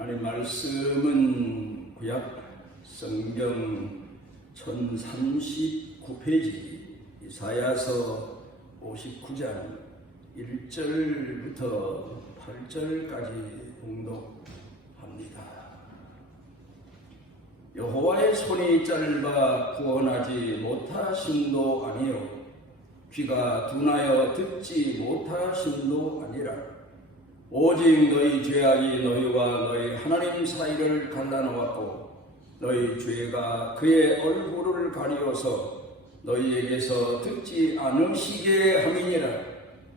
하나님 말씀은 구약 성경 1039페이지 이사야서 59장 1절부터 8절까지 봉독합니다. 여호와의 손이 짧아 구원하지 못하심도 아니요 귀가 둔하여 듣지 못하심도 아니라 오직 너희 죄악이 너희와 너희 하나님 사이를 갈라놓았고 너희 죄가 그의 얼굴을 가리워서 너희에게서 듣지 않으시게 함이니라.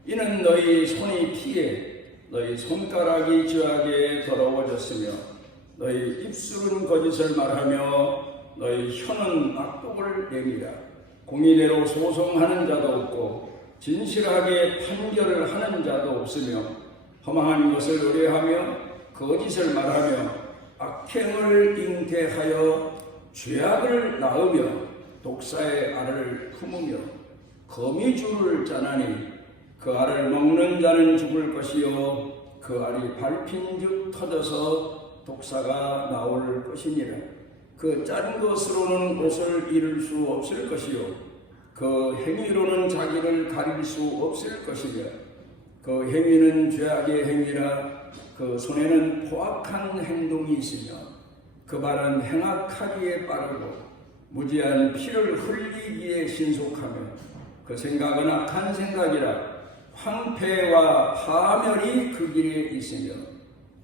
이는 너희 손이 피해 너희 손가락이 죄악에 더러워졌으며 너희 입술은 거짓을 말하며 너희 혀는 악독을 내밀어 공의대로 소송하는 자도 없고 진실하게 판결을 하는 자도 없으며 허망한 것을 의뢰하며 거짓을 말하며 악행을 잉태하여 죄악을 낳으며 독사의 알을 품으며 거미줄을 짜나니 그 알을 먹는 자는 죽을 것이요 그 알이 밟힌즉 터져서 독사가 나올 것이니라. 그 짠 것으로는 옷을 잃을 수 없을 것이요 그 행위로는 자기를 가릴 수 없을 것이며 그 행위는 죄악의 행위라. 그 손에는 포악한 행동이 있으며 그 발은 행악하기에 빠르고 무지한 피를 흘리기에 신속하며 그 생각은 악한 생각이라. 황폐와 파멸이 그 길에 있으며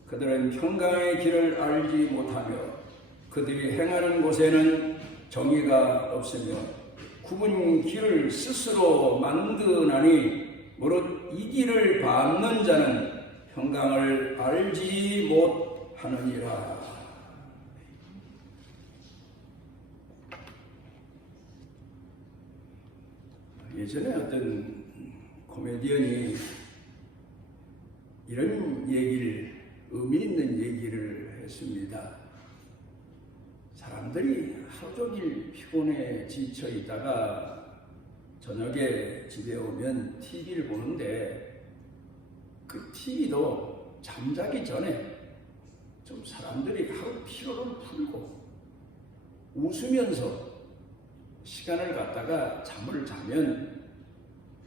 그들은 평강의 길을 알지 못하며 그들이 행하는 곳에는 정의가 없으며 굽은 길을 스스로 만드나니 무릇 이 길을 밟는 자는 평강을 알지 못하느니라. 예전에 어떤 코미디언이 이런 얘기를, 의미 있는 얘기를 했습니다. 사람들이 하루 종일 피곤해 지쳐 있다가 저녁에 집에 오면 TV를 보는데 그 TV도 잠자기 전에 좀 사람들이 하루 피로를 풀고 웃으면서 시간을 갖다가 잠을 자면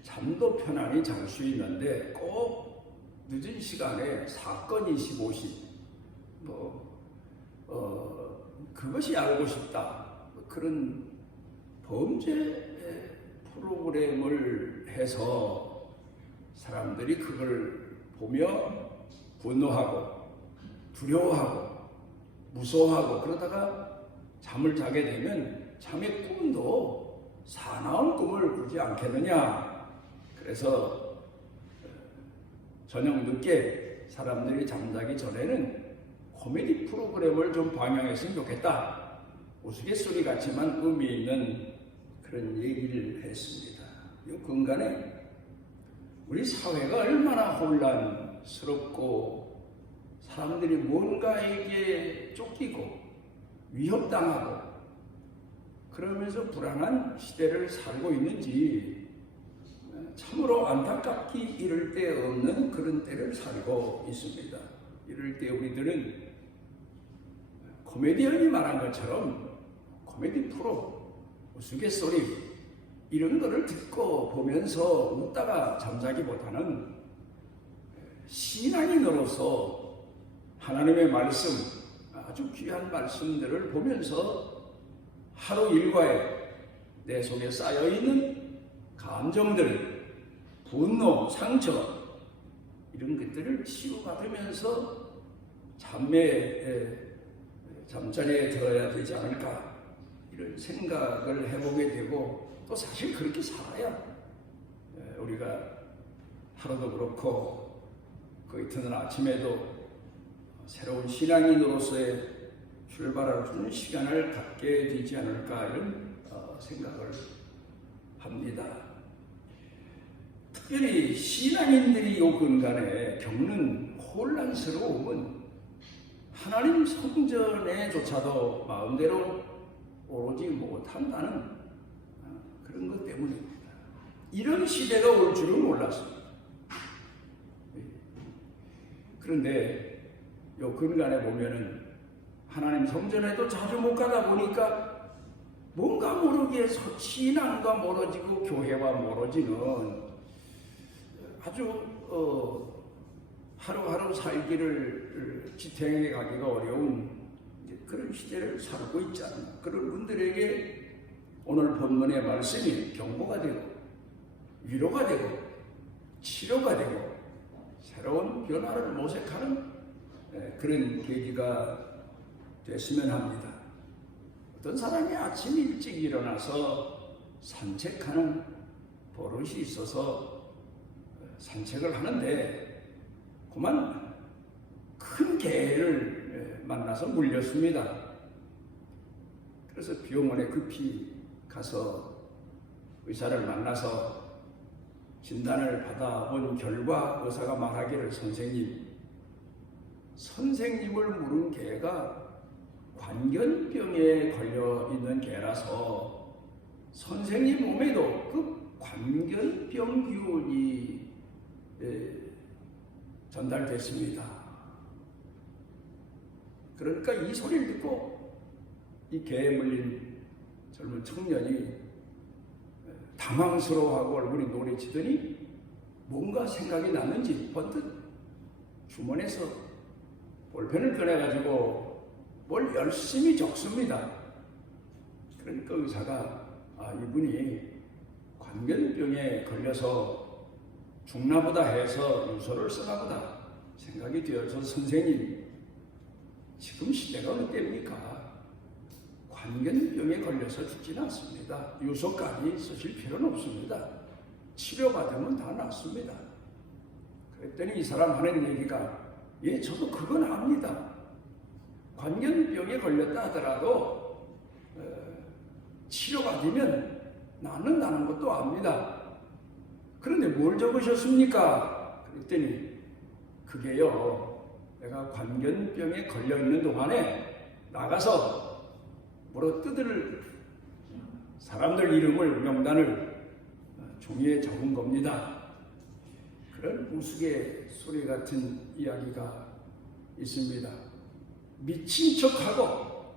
잠도 편안히 잘 수 있는데 꼭 늦은 시간에 사건 25시 그것이 알고 싶다 그런 범죄 프로그램을 해서 사람들이 그걸 보며 분노하고 두려워하고 무서워하고 그러다가 잠을 자게 되면 잠의 꿈도 사나운 꿈을 꾸지 않겠느냐. 그래서 저녁 늦게 사람들이 잠자기 전에는 코미디 프로그램을 좀 방영했으면 좋겠다. 우스갯소리 같지만 의미 있는 그런 얘기를 했습니다. 이 근간에 우리 사회가 얼마나 혼란스럽고 사람들이 뭔가에게 쫓기고 위협당하고 그러면서 불안한 시대를 살고 있는지 참으로 안타깝기 이를 데 없는 그런 때를 살고 있습니다. 이럴 때 우리들은 코미디언이 말한 것처럼 코미디 프로, 우스갯소리 이런 거를 듣고 보면서 웃다가 잠자기보다는 신앙인으로서 하나님의 말씀, 아주 귀한 말씀들을 보면서 하루 일과에 내 속에 쌓여있는 감정들, 분노, 상처 이런 것들을 치유받으면서 잠자리에 들어야 되지 않을까 이런 생각을 해보게 되고 또 사실 그렇게 살아야 우리가 하루도 그렇고 그 이튿날 아침에도 새로운 신앙인으로서의 출발할 수 있는 시간을 갖게 되지 않을까 이런 생각을 합니다. 특별히 신앙인들이 요 근간에 겪는 혼란스러움은 하나님 성전에조차도 마음대로 오르지 못한다는 그런 것 때문입니다. 이런 시대가 올 줄은 몰랐습니다. 그런데 요 근간에 보면은 하나님 성전에도 자주 못 가다 보니까 뭔가 모르게 신앙과 멀어지고 교회와 멀어지는 아주 하루하루 살기를 지탱해 가기가 어려운 그런 시대를 살고 있잖아요. 그런 분들에게 오늘 본문의 말씀이 경고가 되고 위로가 되고 치료가 되고 새로운 변화를 모색하는 그런 계기가 됐으면 합니다. 어떤 사람이 아침 일찍 일어나서 산책하는 버릇이 있어서 산책을 하는데 그만 큰 개를 만나서 물렸습니다. 그래서 병원에 급히 가서 의사를 만나서 진단을 받아본 결과 의사가 말하기를 선생님을 물은 개가 관견병에 걸려 있는 개라서 선생님 몸에도 그 관견병 기운이 전달됐습니다. 그러니까 이 소리를 듣고 이 개에 물린 젊은 청년이 당황스러워하고 얼굴이 노래지더니 뭔가 생각이 났는지 번뜩 주머니에서 볼펜을 꺼내가지고 뭘 열심히 적습니다. 그러니까 의사가 이분이 관견병에 걸려서 죽나보다 해서 유서를 쓰나보다 생각이 되어서 선생님 지금 시대가 어느 때입니까? 관견병에 걸려서 죽지는 않습니다. 유서까지 쓰실 필요는 없습니다. 치료받으면 다 낫습니다. 그랬더니 이 사람 하는 얘기가 예, 저도 그건 압니다. 관견병에 걸렸다 하더라도 치료받으면 낫는다는 것도 압니다. 그런데 뭘 적으셨습니까? 그랬더니 그게요, 내가 관견병에 걸려있는 동안에 나가서 물어뜯을 사람들 이름을 명단을 종이에 적은 겁니다. 그런 우스갯소리 같은 이야기가 있습니다. 미친 척하고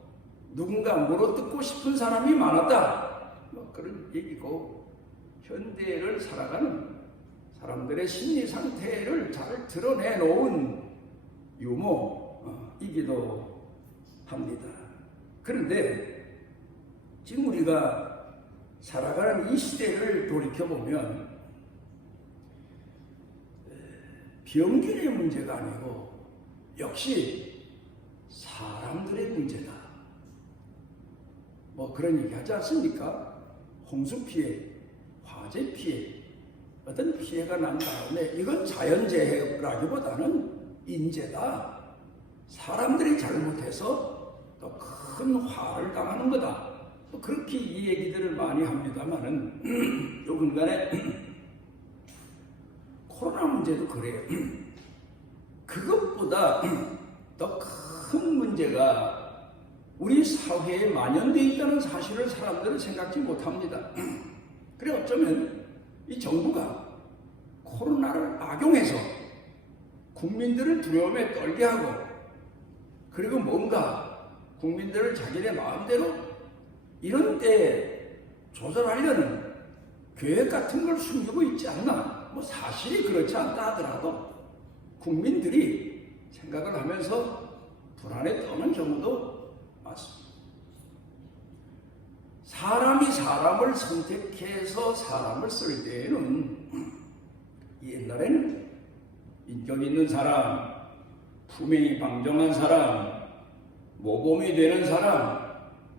누군가 물어뜯고 싶은 사람이 많았다. 그런 얘기고 현대를 살아가는 사람들의 심리 상태를 잘 드러내놓은 유머이기도 합니다. 그런데 지금 우리가 살아가는 이 시대를 돌이켜보면 병균의 문제가 아니고 역시 사람들의 문제다. 뭐 그런 얘기 하지 않습니까? 홍수 피해, 화재 피해, 어떤 피해가 난 다음에 이건 자연재해라기보다는 인재다. 사람들이 잘못해서 또 큰 화를 당하는 거다. 그렇게 이 얘기들을 많이 합니다만은 요 근간에 코로나 문제도 그래요. 그것보다 더 큰 문제가 우리 사회에 만연되어 있다는 사실을 사람들은 생각지 못합니다. 그래 어쩌면 이 정부가 코로나를 악용해서 국민들을 두려움에 떨게 하고 그리고 뭔가 국민들을 자기네 마음대로 이런 때 조절하려는 계획 같은 걸 숨기고 있지 않나. 뭐 사실이 그렇지 않다 하더라도 국민들이 생각을 하면서 불안에 떠는 경우도 많습니다. 사람이 사람을 선택해서 사람을 쓸 때에는 옛날에는 인격 있는 사람, 품행이 방정한 사람, 모범이 되는 사람,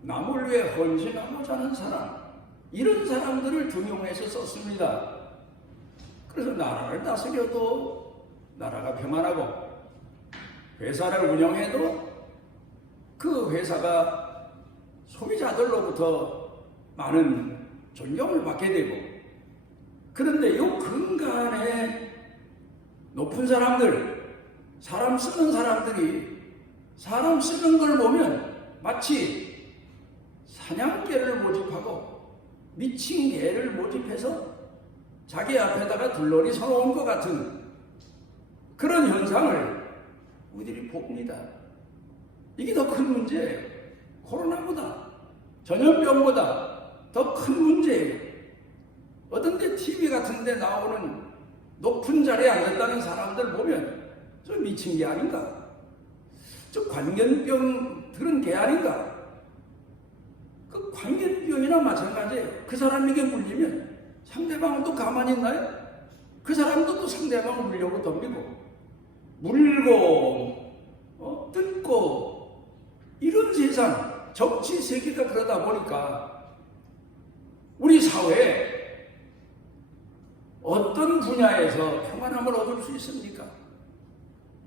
남을 위해 헌신하고자 하는 사람, 이런 사람들을 등용해서 썼습니다. 그래서 나라를 다스려도 나라가 평안하고 회사를 운영해도 그 회사가 소비자들로부터 많은 존경을 받게 되고 그런데 이 근간에 높은 사람들, 사람 쓰는 사람들이 사람 쓰는 걸 보면 마치 사냥개를 모집하고 미친 개를 모집해서 자기 앞에다가 들러리 서놓은 것 같은 그런 현상을 우리들이 봅니다. 이게 더 큰 문제예요. 코로나보다, 전염병보다 더 큰 문제예요. 어떤 데 TV 같은 데 나오는 높은 자리에 앉았다는 사람들 보면 저 미친 게 아닌가? 저 관련병 들은 게 아닌가? 그 관련병이나 마찬가지예요. 그 사람에게 물리면 상대방은 또 가만히 있나요? 그 사람도 또 상대방을 물려고 덤비고 물고 뜯고 이런 세상, 정치 세계가 그러다 보니까 우리 사회에 어떤 분야에서 평안함을 얻을 수 있습니까?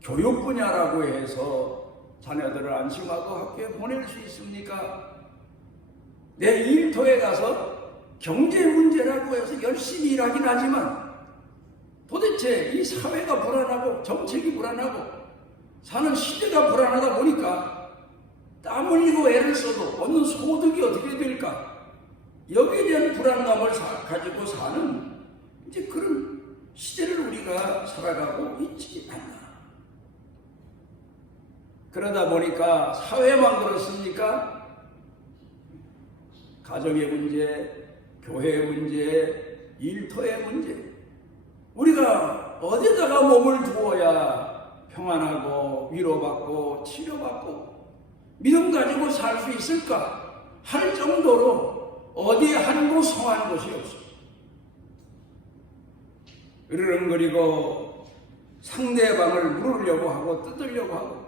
교육 분야라고 해서 자녀들을 안심하고 학교에 보낼 수 있습니까? 내 일터에 가서 경제 문제라고 해서 열심히 일하긴 하지만 도대체 이 사회가 불안하고 정책이 불안하고 사는 시대가 불안하다 보니까 땀 흘리고 애를 써도 얻는 소득이 어떻게 될까? 여기에 대한 불안감을 가지고 사는 이제 그런 시대를 우리가 살아가고 있지 않나. 그러다 보니까 사회만 그렇습니까? 가정의 문제, 교회의 문제, 일터의 문제. 우리가 어디다가 몸을 두어야 평안하고 위로받고 치료받고 믿음 가지고 살 수 있을까 할 정도로 어디에 한 곳 성한 곳이 없어요. 으르렁거리고 상대방을 물으려고 하고 뜯으려고 하고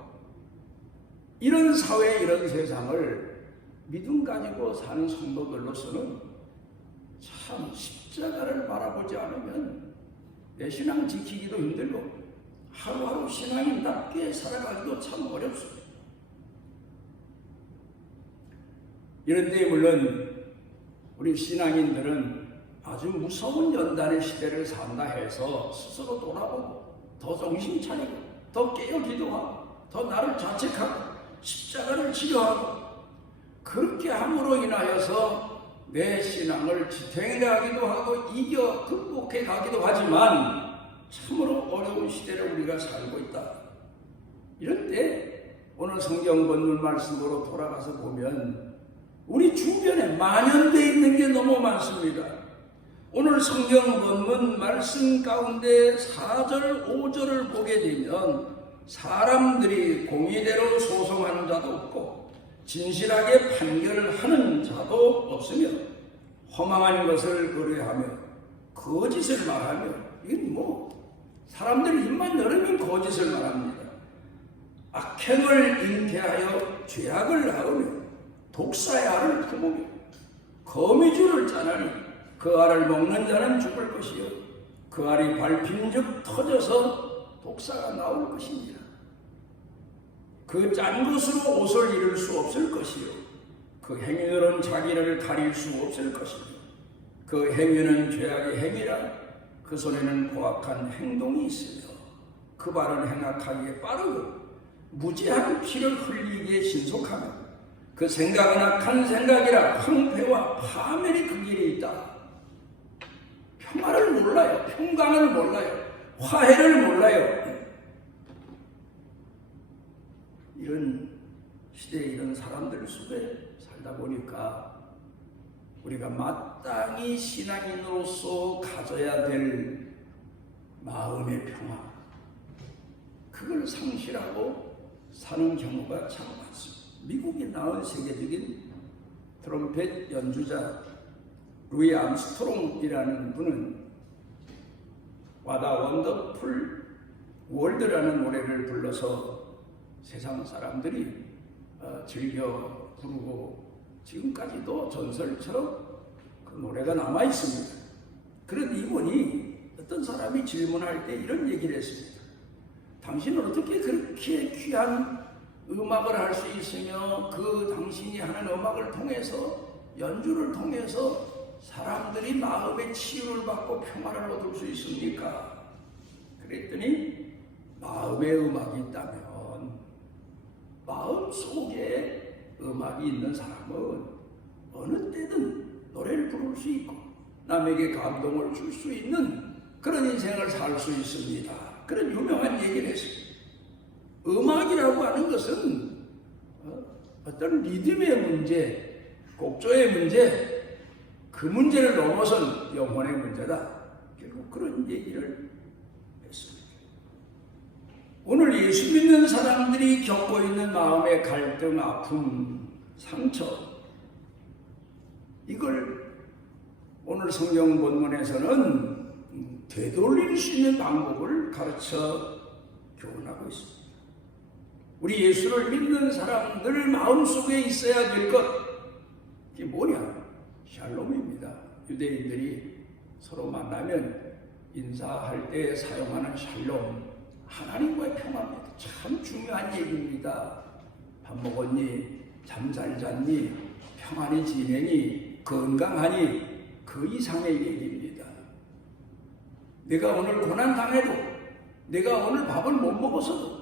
이런 사회, 이런 세상을 믿음 가지고 사는 성도들로서는 참 십자가를 바라보지 않으면 내 신앙 지키기도 힘들고 하루하루 신앙인답게 살아가기도 참 어렵습니다. 이런데 물론 우리 신앙인들은 아주 무서운 연단의 시대를 산다 해서 스스로 돌아보고 더 정신 차리고 더 깨어 기도하고 더 나를 자책하고 십자가를 지려하고 그렇게 함으로 인하여서 내 신앙을 지탱해 가기도 하고 이겨 극복해 가기도 하지만 참으로 어려운 시대를 우리가 살고 있다. 이럴 때 오늘 성경 본문 말씀으로 돌아가서 보면 우리 주변에 만연되어 있는 게 너무 많습니다. 오늘 성경 본문 말씀 가운데 4절, 5절을 보게 되면 사람들이 공의대로 소송하는 자도 없고 진실하게 판결하는 자도 없으며 허망한 것을 의뢰하며 거짓을 말하며 이건 사람들이 입만 열으면 거짓을 말합니다. 악행을 잉태하여 죄악을 낳으며 독사의 알을 품으며 거미줄을 짜나니 그 알을 먹는 자는 죽을 것이요 그 알이 밟힌즉 터져서 독사가 나올 것입니다. 그 짠 것으로 옷을 이룰 수 없을 것이요 그 행위로는 자기를 가릴 수 없을 것이며 그 행위는 죄악의 행위라 그 손에는 고악한 행동이 있으며 그 발은 행악하기에 빠르고 무지한 피를 흘리기에 신속하며 그 생각은 악한 생각이라 황폐와 파멸이 그 길에 있다. 평화를 몰라요. 평강을 몰라요. 화해를 몰라요. 이런 시대에 이런 사람들 속에 살다 보니까 우리가 마땅히 신앙인으로서 가져야 될 마음의 평화, 그걸 상실하고 사는 경우가 참 많습니다. 미국이 낳은 세계적인 트럼펫 연주자 루이 암스트롱이라는 분은 와다 원더풀 월드라는 노래를 불러서 세상 사람들이 즐겨 부르고 지금까지도 전설처럼 그 노래가 남아 있습니다. 그런 이분이 어떤 사람이 질문할 때 이런 얘기를 했습니다. 당신은 어떻게 그렇게 귀한 음악을 할 수 있으며 그 당신이 하는 음악을 통해서 연주를 통해서 사람들이 마음의 치유를 받고 평화를 얻을 수 있습니까? 그랬더니 마음의 음악이 있다면 마음 속에 음악이 있는 사람은 어느 때든 노래를 부를 수 있고 남에게 감동을 줄 수 있는 그런 인생을 살 수 있습니다. 그런 유명한 얘기를 했습니다. 음악이라고 하는 것은 어떤 리듬의 문제, 곡조의 문제, 그 문제를 넘어선 영혼의 문제다. 결국 그런 얘기를 했습니다. 오늘 예수 믿는 사람들이 겪고 있는 마음의 갈등, 아픔, 상처, 이걸 오늘 성경 본문에서는 되돌릴 수 있는 방법을 가르쳐 교훈하고 있습니다. 우리 예수를 믿는 사람들 마음속에 있어야 될 것, 이게 뭐냐? 샬롬입니다. 유대인들이 서로 만나면 인사할 때 사용하는 샬롬, 하나님과의 평화입니다. 참 중요한 얘기입니다. 밥 먹었니? 잠 잘 잤니? 평안히 지내니? 건강하니? 그 이상의 얘기입니다. 내가 오늘 고난 당해도, 내가 오늘 밥을 못 먹어서도,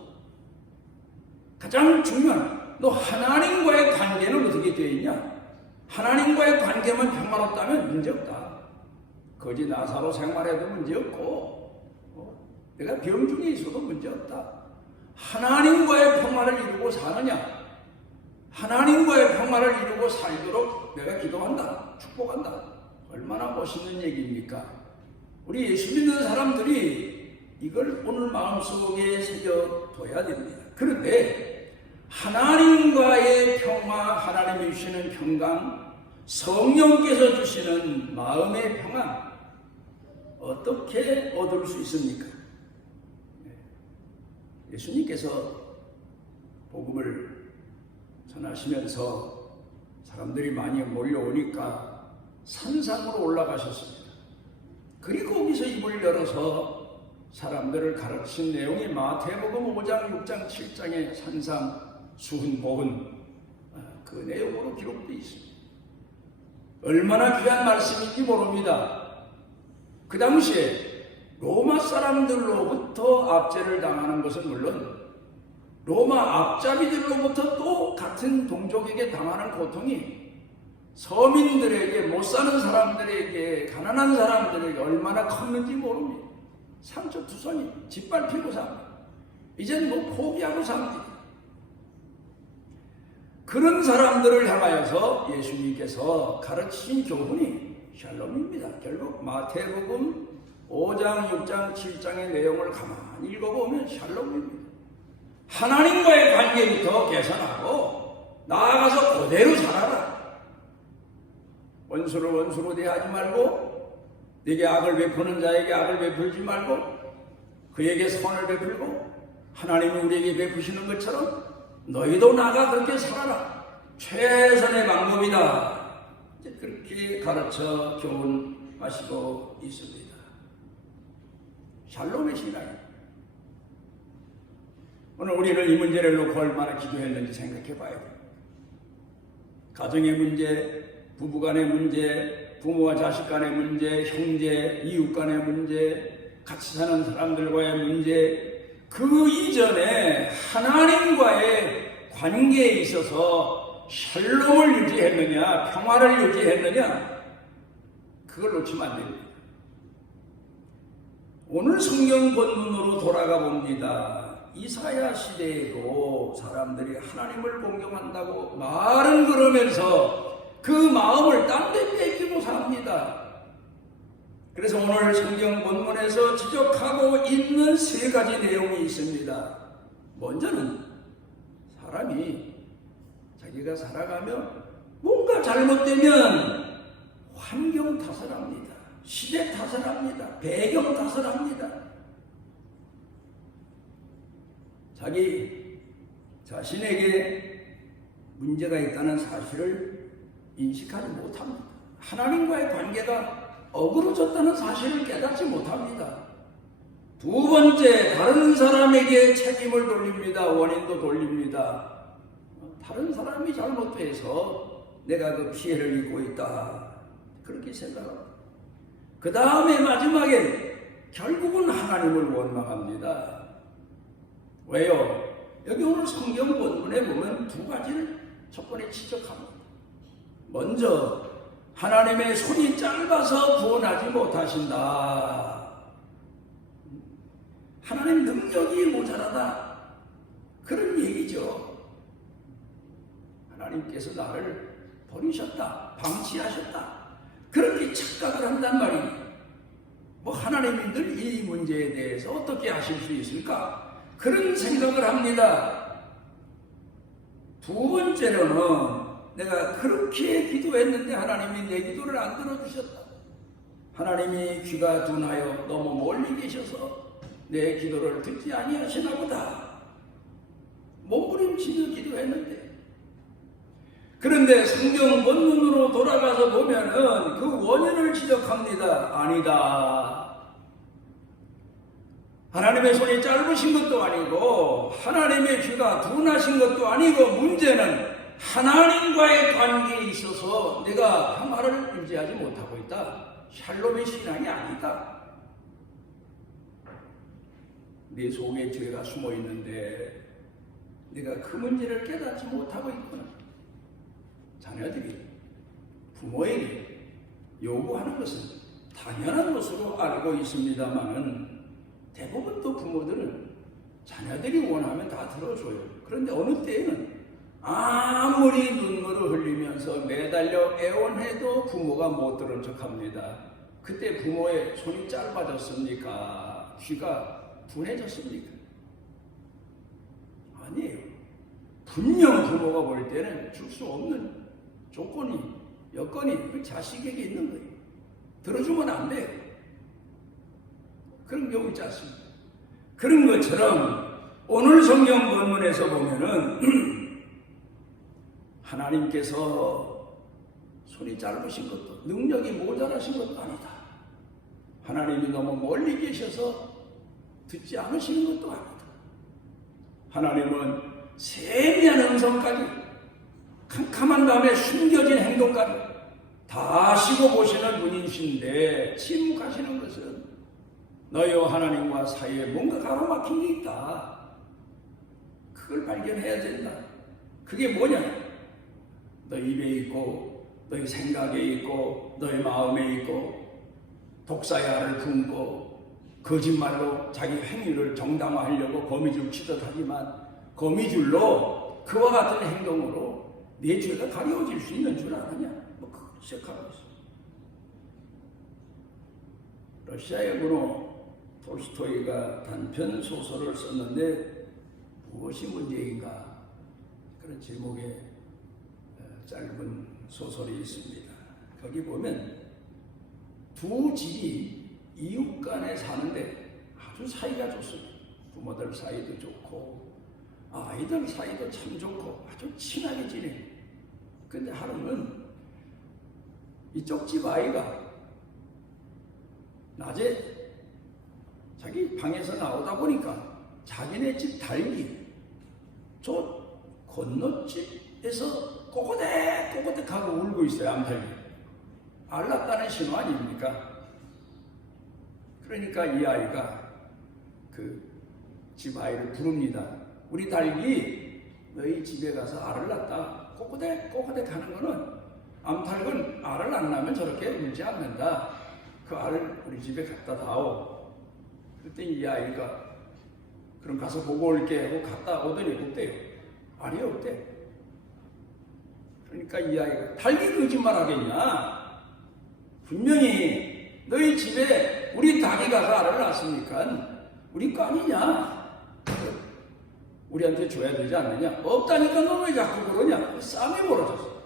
가장 중요한, 너 하나님과의 관계는 어떻게 되어 있냐? 하나님과의 관계만 평화롭다면 문제없다. 거지 나사로 생활해도 문제없고, 내가 병중에 있어도 문제없다. 하나님과의 평화를 이루고 사느냐? 하나님과의 평화를 이루고 살도록 내가 기도한다, 축복한다. 얼마나 멋있는 얘기입니까? 우리 예수 믿는 사람들이 이걸 오늘 마음속에 새겨둬야 됩니다. 그런데 하나님과의 평화, 하나님이 주시는 평강, 성령께서 주시는 마음의 평안, 어떻게 얻을 수 있습니까? 예수님께서 복음을 전하시면서 사람들이 많이 몰려오니까 산상으로 올라가셨습니다. 그리고 거기서 입을 열어서 사람들을 가르친 내용이 마태복음 5장, 6장, 7장의 산상, 수훈, 보훈, 그 내용으로 기록되어 있습니다. 얼마나 귀한 말씀인지 모릅니다. 그 당시에 로마 사람들로부터 압제를 당하는 것은 물론 로마 앞잡이들로부터 또 같은 동족에게 당하는 고통이 서민들에게, 못 사는 사람들에게, 가난한 사람들에게 얼마나 컸는지 모릅니다. 상처투성이 짓밟히고 삽니다. 이젠 뭐 포기하고 삽니다. 그런 사람들을 향하여서 예수님께서 가르치신 교훈이 샬롬입니다. 결국 마태복음 5장, 6장, 7장의 내용을 가만히 읽어보면 샬롬입니다. 하나님과의 관계부터 개선하고 나아가서 그대로 살아라. 원수를 원수로 대하지 말고, 네게 악을 베푸는 자에게 악을 베풀지 말고, 그에게 선을 베풀고 하나님이 우리에게 베푸시는 것처럼 너희도 나가 그렇게 살아라. 최선의 방법이다. 그렇게 가르쳐 교훈하시고 있습니다. 샬롬의 신앙입니다. 오늘 우리는 이 문제를 놓고 얼마나 기도했는지 생각해 봐요. 가정의 문제, 부부간의 문제, 부모와 자식 간의 문제, 형제, 이웃 간의 문제, 같이 사는 사람들과의 문제, 그 이전에 하나님과의 관계에 있어서 샬롬을 유지했느냐, 평화를 유지했느냐, 그걸 놓치면 안 됩니다. 오늘 성경 본문으로 돌아가 봅니다. 이사야 시대에도 사람들이 하나님을 공경한다고 말은 그러면서 그 마음을 딴 데 뺏기고 삽니다. 그래서 오늘 성경 본문에서 지적하고 있는 세 가지 내용이 있습니다. 먼저는 사람이 자기가 살아가며 뭔가 잘못되면 환경 탓을 합니다. 시대 탓을 합니다. 배경 탓을 합니다. 자신에게 문제가 있다는 사실을 인식하지 못합니다. 하나님과의 관계가 어그러졌다는 사실을 깨닫지 못합니다. 두 번째, 다른 사람에게 책임을 돌립니다. 원인도 돌립니다. 다른 사람이 잘못돼서 내가 그 피해를 입고 있다, 그렇게 생각합니다. 그 다음에 마지막에 결국은 하나님을 원망합니다. 왜요? 여기 오늘 성경 본문에 보면 두 가지를 첫 번에 지적합니다. 먼저 하나님의 손이 짧아서 구원하지 못하신다. 하나님 능력이 모자라다. 그런 얘기죠. 하나님께서 나를 버리셨다, 방치하셨다, 그렇게 착각을 한단 말이에요. 뭐 하나님이 늘 이 문제에 대해서 어떻게 하실 수 있을까? 그런 생각을 합니다. 두 번째로는 내가 그렇게 기도했는데 하나님이 내 기도를 안 들어주셨다. 하나님이 귀가 둔하여 너무 멀리 계셔서 내 기도를 듣지 아니하시나 보다. 몸부림치며 기도했는데, 그런데 성경 본문으로 돌아가서 보면은 그 원인을 지적합니다. 아니다. 하나님의 손이 짧으신 것도 아니고 하나님의 귀가 둔하신 것도 아니고, 문제는 하나님과의 관계에 있어서 내가 평화를 유지하지 못하고 있다. 샬롬의 신앙이 아니다. 내 속에 죄가 숨어 있는데 내가 그 문제를 깨닫지 못하고 있구나. 자녀들이 부모에게 요구하는 것은 당연한 것으로 알고 있습니다만은, 대부분 또 부모들은 자녀들이 원하면 다 들어줘요. 그런데 어느 때에는 아무리 눈물을 흘리면서 매달려 애원해도 부모가 못 들은 척합니다. 그때 부모의 손이 짧아졌습니까? 귀가 둔해졌습니까? 아니에요. 분명 부모가 볼 때는 줄 수 없는 조건이, 여건이 그 자식에게 있는 거예요. 들어주면 안 돼요. 그런 경우 있지 않습니까? 그런 것처럼 오늘 성경 본문에서 보면은 하나님께서 손이 짧으신 것도, 능력이 모자라신 것도 아니다. 하나님이 너무 멀리 계셔서 듣지 않으시는 것도 아니다. 하나님은 세미한 음성까지, 캄캄한 밤에 숨겨진 행동까지 다 아시고 보시는 분이신데, 침묵하시는 것은 너희와 하나님과 사이에 뭔가 가로막힌 게 있다. 그걸 발견해야 된다. 그게 뭐냐? 너희 입에 있고, 너희 생각에 있고, 너희 마음에 있고, 독사야를 품고 거짓말로 자기 행위를 정당화하려고 거미줄 치듯 하지만, 거미줄로 그와 같은 행동으로 내 죄가 가려워질 수 있는 줄 아느냐? 뭐 그걸 시작하고 있어. 러시아의 문호 톨스토이가 단편 소설을 썼는데 무엇이 문제인가? 그런 제목의 짧은 소설이 있습니다. 거기 보면 두 집이 이웃 간에 사는데 아주 사이가 좋습니다. 부모들 사이도 좋고 아이들 사이도 참 좋고 아주 친하게 지내요. 근데 하루는 이쪽 집 아이가 낮에 자기 방에서 나오다 보니까 자기네 집 닭이 저 건너집에서 꼬꼬댁 하고 울고 있어요. 암탉이 알랐다는 신호 아닙니까? 그러니까 이 아이가 그 집 아이를 부릅니다. 우리 닭이 너희 집에 가서 알을 낳다. 꼬꼬댁 하는 거는, 암탉은 알을 안 낳으면 저렇게 울지 않는다. 그 알을 우리 집에 갖다 다오. 그랬더니 이 아이가 그럼 가서 보고 올게 하고 갔다 오더니 없대요. 알이 없대. 그러니까 이 아이가 닭이 거짓말 하겠냐? 분명히 너희 집에 우리 닭이 가서 알을 낳았으니까 우리 거 아니냐? 우리한테 줘야 되지 않느냐? 없다니까 너 왜 자꾸 그러냐? 싸움이 벌어졌어.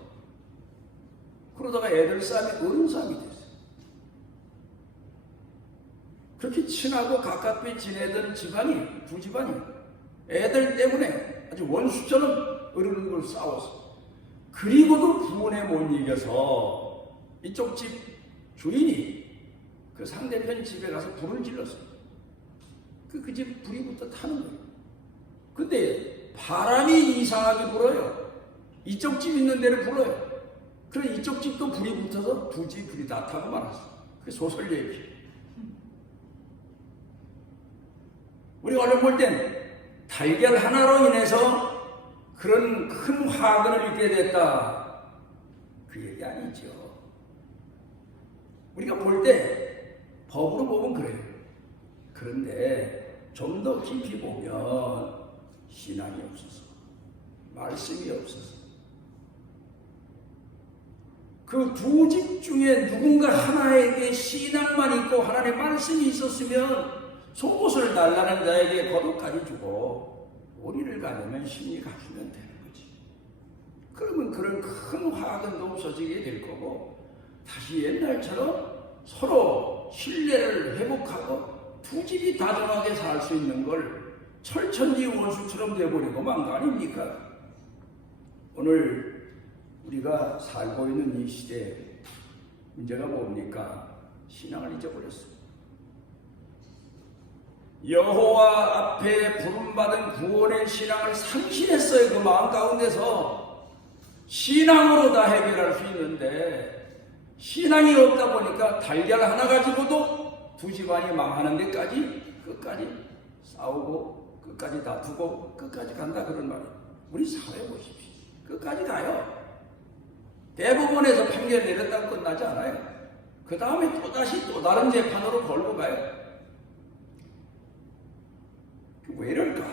그러다가 애들 싸움이 어른 싸움이 됐어. 그렇게 친하고 가깝게 지내던 집안이, 두 집안이 애들 때문에 아주 원수처럼 어른을 싸웠어. 그리고도 부모네 못 이겨서 이쪽 집 주인이 그 상대편 집에 가서 불을 질렀어. 그 집 불이 붙어 타는 거예요. 근데 바람이 이상하게 불어요. 이쪽 집 있는 데를 불어요. 그래 이쪽 집도 불이 붙어서 두 집 불이 다 타고 말았어. 그게 소설 얘기. 우리가 얼른 볼 땐 달걀 하나로 인해서 그런 큰 화근을 입게 됐다. 그 얘기 아니죠. 우리가 볼 때 법으로 보면 그래요. 그런데 좀 더 깊이 보면 신앙이 없어서, 말씀이 없어서. 그 두 집 중에 누군가 하나에게 신앙만 있고 하나님의 말씀이 있었으면 속옷을 달라는 자에게 겉옷까지 주고 오리를 가려면 심리 가주면 되는 거지. 그러면 그런 큰 화근도 없어지게 될 거고 다시 옛날처럼 서로 신뢰를 회복하고 두 집이 다정하게 살 수 있는 걸 철천지 원수처럼 돼버리고 만 거 아닙니까? 오늘 우리가 살고 있는 이 시대에 문제가 뭡니까? 신앙을 잊어버렸어요. 여호와 앞에 부름받은 구원의 신앙을 상실했어요. 그 마음 가운데서 신앙으로 다 해결할 수 있는데 신앙이 없다 보니까 달걀 하나 가지고도 두 집안이 망하는 데까지 끝까지 싸우고 끝까지 다투고 끝까지 간다 그런 말이에요. 우리 살아보십시오. 끝까지 가요. 대법원에서 판결 내렸다고 끝나지 않아요. 그 다음에 또다시 또 다른 재판으로 걸고 가요. 왜 이럴까?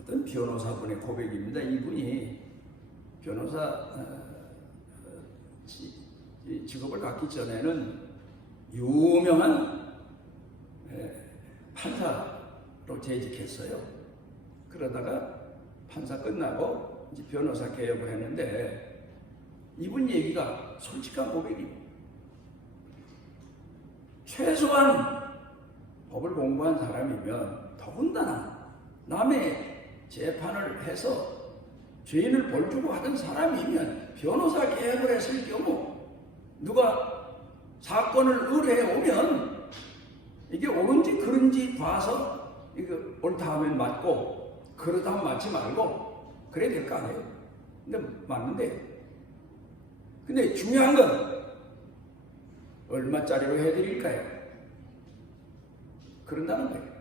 어떤 변호사분의 고백입니다. 이분이 변호사 직업을 갖기 전에는 유명한 판사로 재직했어요. 그러다가 판사 끝나고 이제 변호사 개업을 했는데 이분 얘기가 솔직한 고백입니다. 최소한 법을 공부한 사람이면 더군다나 남의 재판을 해서 죄인을 벌주고 하던 사람이면 변호사 개업을 했을 경우 누가 사건을 의뢰해 오면 이게 옳은지 그른지 봐서 이거 옳다 하면 맞고 그러다 하면 맞지 말고 그래야 될 거 아니에요. 근데 맞는데 근데 중요한 건 얼마짜리로 해드릴까요? 그런다는 거예요.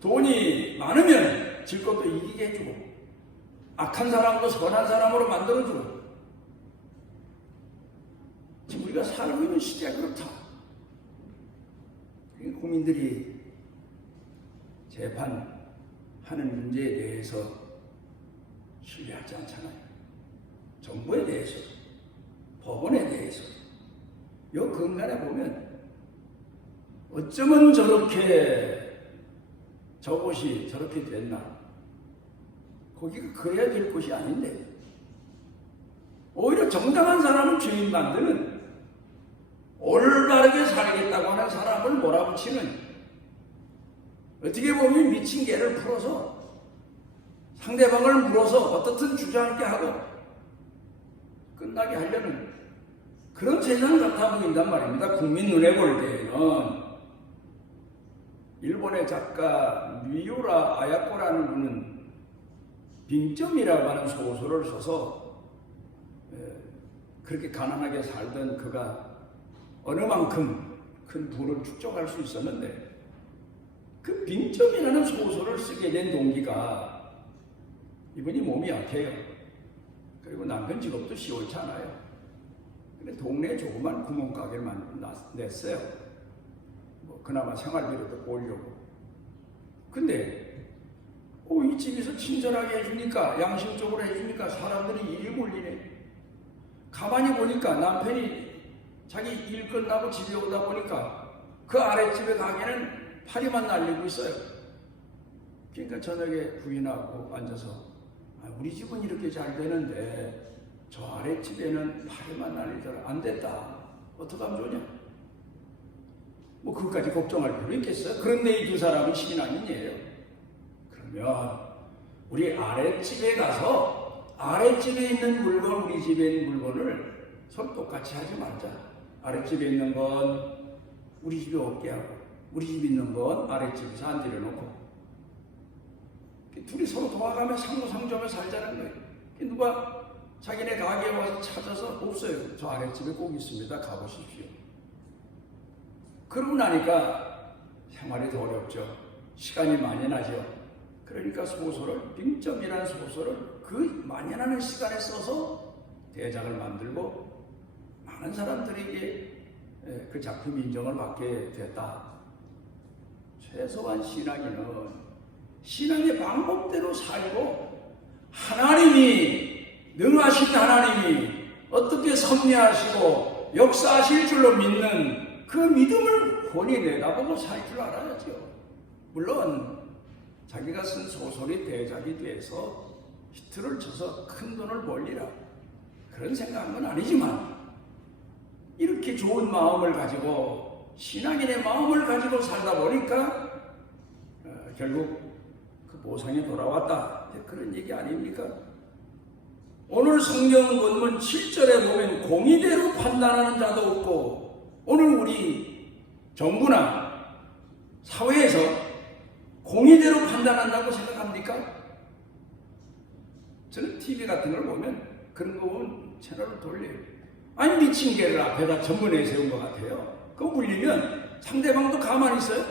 돈이 많으면 질 것도 이기게 해주고 악한 사람도 선한 사람으로 만들어주고 지금 우리가 살고 있는 시대가 그렇다. 국민들이 재판하는 문제에 대해서 신뢰하지 않잖아요. 정부에 대해서, 법원에 대해서. 요 근간에 보면 어쩌면 저것이 저렇게 됐나? 거기가 그래야 될 것이 아닌데 오히려 정당한 사람을 죄인 만드는 올바르게 살겠다고 하는 사람을 몰아붙이는 어떻게 보면 미친 개를 풀어서 상대방을 물어서 어떻든 주저앉게 하고 끝나게 하려는 그런 세상 같아 보인단 말입니다. 국민 눈에 볼 때에는. 일본의 작가 미우라 아야코라는 분은 빙점이라고 하는 소설을 써서 그렇게 가난하게 살던 그가 어느 만큼 큰 부를 축적할 수 있었는데 그 빙점이라는 소설을 쓰게 된 동기가 이분이 몸이 약해요. 그리고 남편 직업도 시원치 않아요. 근데 동네에 조그만 구멍가게를 냈어요. 그나마 생활비로도 보려고. 근데 이 집에서 친절하게 해주니까 양심적으로 해주니까 사람들이 일이 몰리네. 가만히 보니까 남편이 자기 일 끝나고 집에 오다 보니까 그 아랫집에 가게는 파리만 날리고 있어요. 그러니까 저녁에 부인하고 앉아서 우리 집은 이렇게 잘 되는데 저 아랫집에는 파리만 날리더라. 안 됐다. 어떡하면 좋냐? 그것까지 걱정할 필요 있겠어요? 그런데 이 두 사람은 신앙인이에요. 그러면 우리 아랫집에 가서 아랫집에 있는 물건, 우리 집에 있는 물건을 서로 똑같이 하지 말자. 아랫집에 있는 건 우리 집에 없게 하고 우리 집에 있는 건 아랫집에서 안 들여놓고 둘이 서로 도와가며 상호상조하며 살자는 거예요. 누가 자기네 가게에 와서 찾아서 없어요. 저 아랫집에 꼭 있습니다. 가보십시오. 그러고 나니까 생활이 더 어렵죠. 시간이 만연하죠. 그러니까 소설을, 빙점이라는 소설을 그 만연하는 시간에 써서 대작을 만들고 많은 사람들에게 그 작품 인정을 받게 됐다. 최소한 신앙인은 신앙의 방법대로 살고 하나님이 능하신 하나님이 어떻게 섭리하시고 역사하실 줄로 믿는 그 믿음을 훤히 내다보고 살 줄 알아야죠. 물론 자기가 쓴 소설이 대작이 돼서 히트를 쳐서 큰 돈을 벌리라 그런 생각한 건 아니지만 이렇게 좋은 마음을 가지고 신앙인의 마음을 가지고 살다 보니까 결국 그 보상이 돌아왔다 그런 얘기 아닙니까? 오늘 성경 본문 7절에 보면 공의대로 판단하는 자도 없고 오늘 우리 정부나 사회에서 공의대로 판단한다고 생각합니까? 저는 TV 같은 걸 보면 그런 거 보면 채널을 돌려요. 아니 미친 개를 앞에다 전부 내세운 것 같아요. 그거 물리면 상대방도 가만히 있어요.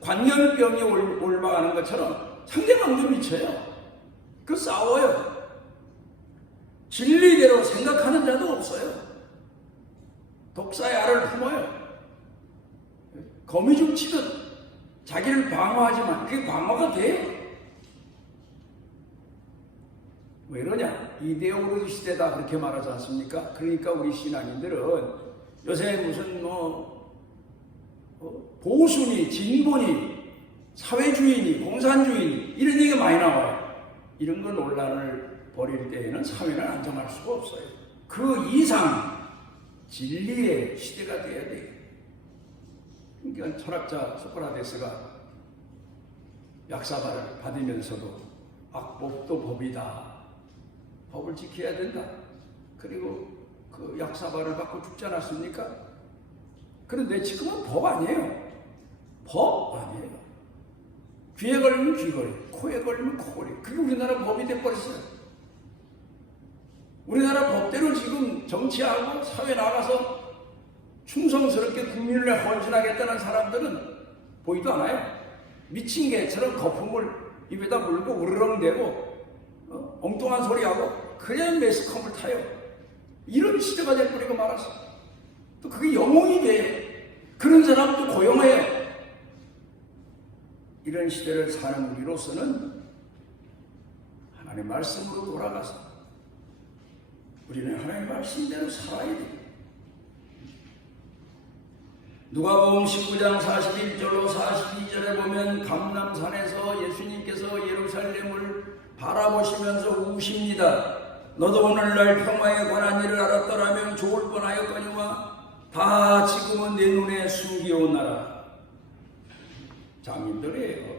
관념병이 올라가는 것처럼 상대방도 미쳐요. 그 싸워요. 진리대로 생각하는 자도 없어요. 독사의 알을 품어요. 거미줄 치듯 자기를 방어하지만 그게 방어가 돼요. 왜 이러냐? 이데올로기 시대다 그렇게 말하지 않습니까? 그러니까 우리 신앙인들은 요새 무슨 보수니 진보니 사회주의니 공산주의니 이런 얘기가 많이 나와요. 이런 건 논란을 벌일 때에는 사회는 안정할 수가 없어요. 그 이상 진리의 시대가 돼야 돼요. 그러니까 철학자 소크라테스가 약사발을 받으면서도 악법도 법이다. 법을 지켜야 된다. 그리고 그 약사발을 받고 죽지 않았습니까? 그런데 지금은 법 아니에요. 법 아니에요. 귀에 걸리면 귀걸이, 코에 걸리면 코걸이. 그게 우리나라 법이 돼버렸어요. 우리나라 법대로 지금 정치하고 사회 나가서 충성스럽게 국민을 위해 헌신하겠다는 사람들은 보이도 않아요. 미친 개처럼 거품을 입에다 물고 우르렁대고 엉뚱한 소리하고 그냥 매스컴을 타요. 이런 시대가 돼버리고 말았어. 또 그게 영웅이 돼요. 그런 사람도 고용해요. 이런 시대를 사는 우리로서는 하나님의 말씀으로 돌아가서 우리는 하나님의 말씀대로 살아야 돼요. 누가복음 19장 41절로 42절에 보면 감람산에서 예수님께서 예루살렘을 바라보시면서 우십니다. 너도 오늘날 평화에 관한 일을 알았더라면 좋을 뻔하였거니와 다 지금은 내 눈에 숨기오나라. 장인들이에요.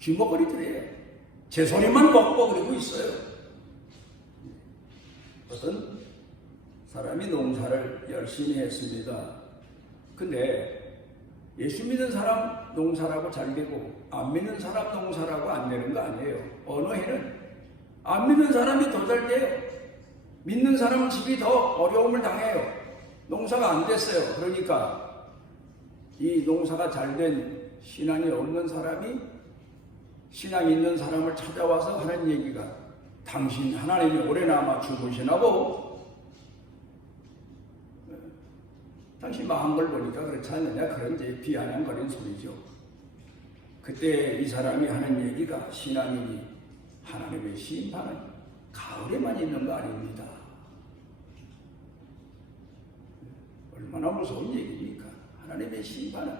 귀머거리들이에요. 제 소리만 벅벅거리고 있어요. 어떤 사람이 농사를 열심히 했습니다. 근데 예수 믿는 사람 농사라고 잘 되고 안 믿는 사람 농사라고 안 되는 거 아니에요. 어느 해는 안 믿는 사람이 더 잘 돼요. 믿는 사람은 집이 더 어려움을 당해요. 농사가 안 됐어요. 그러니까 이 농사가 잘 된 신앙이 없는 사람이 신앙 있는 사람을 찾아와서 하는 얘기가 당신 하나님이 오래 남아 죽으시나보? 당신 망한 걸 보니까 그렇지 않느냐? 그런 이제 비아냥거리는 소리죠. 그때 이 사람이 하는 얘기가 신앙인이 하나님의 심판은 가을에만 있는 거 아닙니다. 얼마나 무서운 얘기입니까? 하나님의 심판은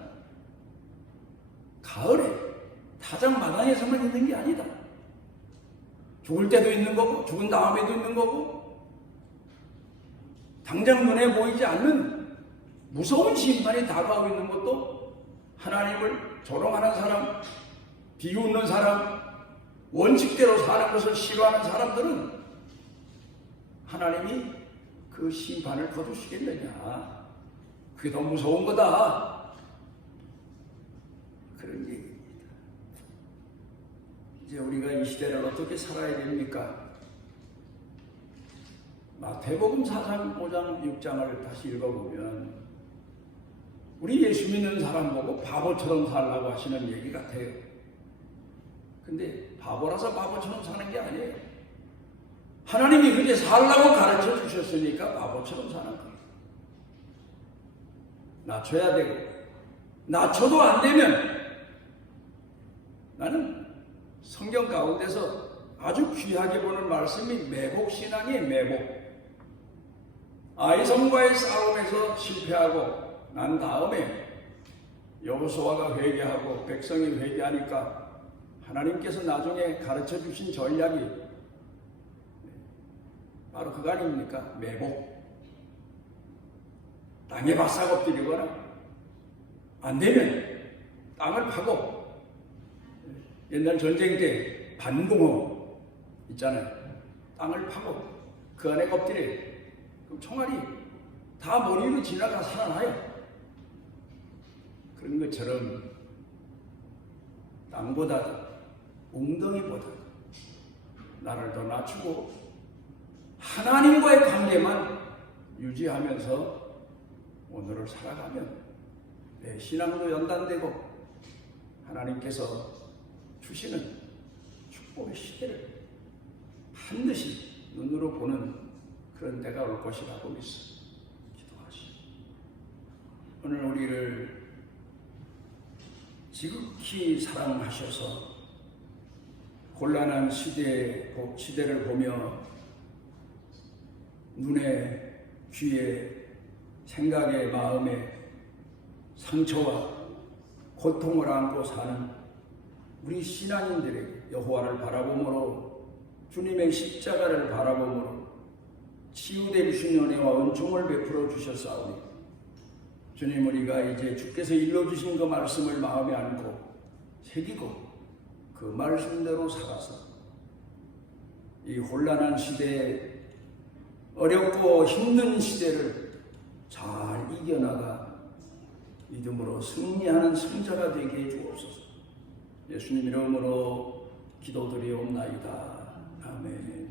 가을에 타작 마당에서만 있는 게 아니다. 죽을 때도 있는 거고 죽은 다음에도 있는 거고 당장 눈에 보이지 않는 무서운 심판이 다가오고 있는 것도 하나님을 조롱하는 사람, 비웃는 사람, 원칙대로 사는 것을 싫어하는 사람들은 하나님이 그 심판을 거두시겠느냐. 그게 더 무서운 거다. 그런 얘기입니다. 이제 우리가 이 시대를 어떻게 살아야 됩니까? 마태복음 4장, 5장, 6장을 다시 읽어보면 우리 예수 믿는 사람 보고 바보처럼 살라고 하시는 얘기 같아요. 근데 바보라서 바보처럼 사는 게 아니에요. 하나님이 그렇게 살라고 가르쳐 주셨으니까 바보처럼 사는 거예요. 낮춰야 되고 낮춰도 안 되면 나는 성경 가운데서 아주 귀하게 보는 말씀이 매복신앙이에요. 매복. 아이성과의 싸움에서 실패하고 난 다음에 여호수아가 회개하고 백성이 회개하니까 하나님께서 나중에 가르쳐 주신 전략이 바로 그거 아닙니까? 매복. 땅에 바싹 엎드리거나 안 되면 땅을 파고, 옛날 전쟁 때 반공호 있잖아요. 땅을 파고 그 안에 엎드려요. 그럼 총알이 다 머리 위로 지나가 살아나요. 그런 것처럼 땅보다 웅덩이보다 나를 더 낮추고 하나님과의 관계만 유지하면서 오늘을 살아가면 내 신앙도 연단되고 하나님께서 주시는 축복의 시대를 반드시 눈으로 보는 그런 때가 올 것이라고 믿습니다. 기도하시오. 오늘 우리를 지극히 사랑하셔서 곤란한 시대를 보며 눈에, 귀에, 생각에, 마음에 상처와 고통을 안고 사는 우리 신앙인들에게 여호와를 바라보므로, 주님의 십자가를 바라보므로 치유되 주신 은혜와 은총을 베풀어 주셨사오니 주님, 우리가 이제 주께서 일러주신 그 말씀을 마음에 안고 새기고 그 말씀대로 살아서 이 혼란한 시대에, 어렵고 힘든 시대를 잘 이겨나가 믿음으로 승리하는 승자가 되게 해주옵소서. 예수님 이름으로 기도드리옵나이다. 아멘.